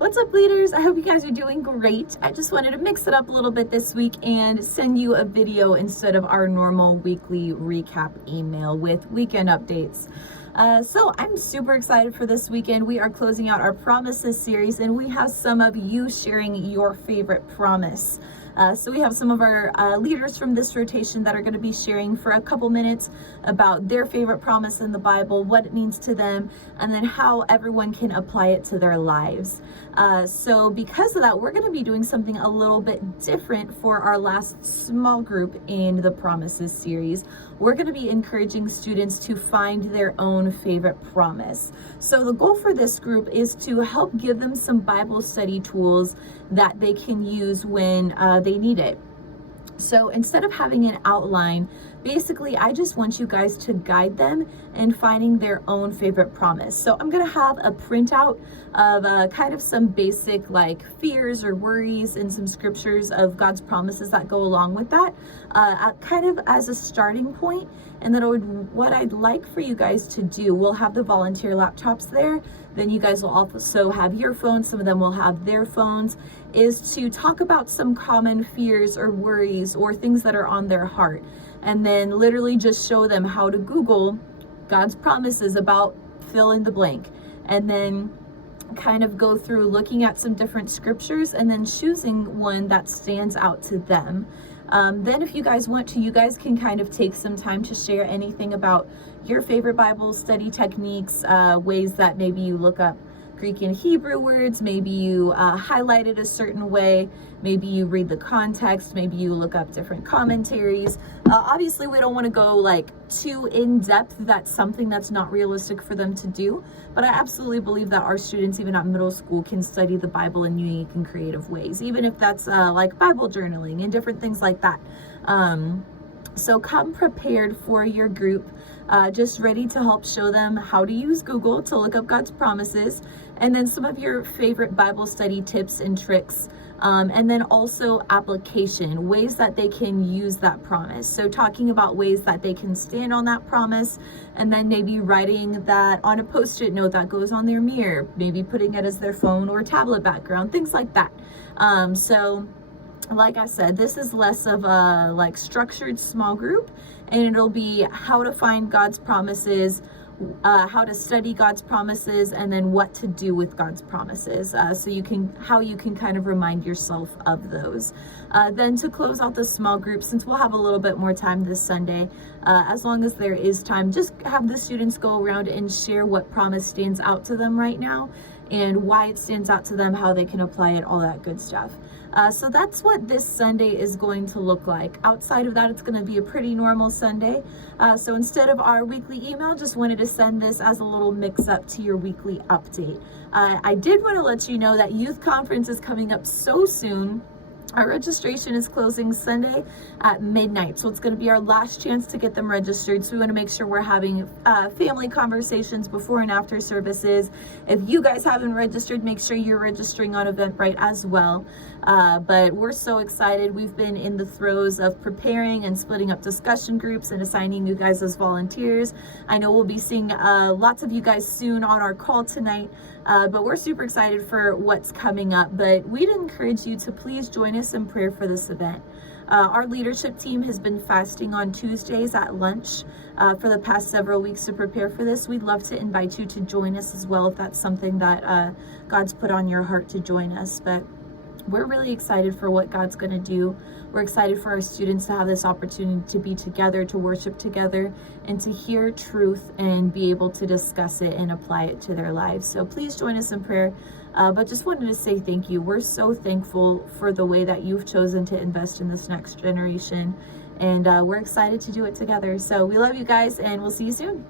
What's up, leaders? I hope you guys are doing great. I just wanted to mix it up a little bit this week and send you a video instead of our normal weekly recap email with weekend updates. So I'm super excited for this weekend. We are closing out our Promises series, and we have some of you sharing your favorite promise. So we have some of our leaders from this rotation that are going to be sharing for a couple minutes about their favorite promise in the Bible, what it means to them, and then how everyone can apply it to their lives. So because of that, we're going to be doing something a little bit different for our last small group in the Promises series. We're going to be encouraging students to find their own favorite promise. So the goal for this group is to help give them some Bible study tools that they can use when they need it. So instead of having an outline, basically I just want you guys to guide them in finding their own favorite promise. So I'm going to have a printout of kind of some basic like fears or worries and some scriptures of God's promises that go along with that, kind of as a starting point. And then what I'd like for you guys to do, we'll have the volunteer laptops there. Then you guys will also have your phones. Some of them will have their phones, is to talk about some common fears or worries or things that are on their heart. And then literally just show them how to Google God's promises about fill in the blank. And then kind of go through looking at some different scriptures and then choosing one that stands out to them. Then if you guys want to, you guys can kind of take some time to share anything about your favorite Bible study techniques, ways that maybe you look up Greek and Hebrew words, maybe you highlight it a certain way, maybe you read the context, maybe you look up different commentaries. Obviously, we don't want to go like too in depth. That's something that's not realistic for them to do. But I absolutely believe that our students, even at middle school, can study the Bible in unique and creative ways, even if that's like Bible journaling and different things like that. So come prepared for your group, just ready to help show them how to use Google to look up God's promises, and then some of your favorite Bible study tips and tricks, and then also application, ways that they can use that promise. So talking about ways that they can stand on that promise, and then maybe writing that on a Post-it note that goes on their mirror, maybe putting it as their phone or tablet background, things like that. So like I said, this is less of a like structured small group, and it'll be how to find God's promises, how to study God's promises, and then what to do with God's promises. So how you can kind of remind yourself of those. Then to close out the small group, since we'll have a little bit more time this Sunday, as long as there is time, just have the students go around and share what promise stands out to them right now and why it stands out to them, how they can apply it, all that good stuff. So that's what this Sunday is going to look like. Outside of that, it's going to be a pretty normal Sunday. So instead of our weekly email, just wanted to send this as a little mix up to your weekly update. I did want to let you know that youth conference is coming up so soon. Our registration is closing Sunday at midnight, so it's going to be our last chance to get them registered. So we want to make sure we're having family conversations before and after services. If you guys haven't registered, make sure you're registering on Eventbrite as well. But we're so excited. We've been in the throes of preparing and splitting up discussion groups and assigning you guys as volunteers. I know we'll be seeing lots of you guys soon on our call tonight, but we're super excited for what's coming up. But we'd encourage you to please join us in prayer for this event. Our leadership team has been fasting on Tuesdays at lunch for the past several weeks to prepare for this. We'd love to invite you to join us as well if that's something that God's put on your heart to join us. But we're really excited for what God's going to do. We're excited for our students to have this opportunity to be together, to worship together, and to hear truth and be able to discuss it and apply it to their lives. So please join us in prayer. But just wanted to say thank you. We're so thankful for the way that you've chosen to invest in this next generation. And we're excited to do it together. So we love you guys, and we'll see you soon.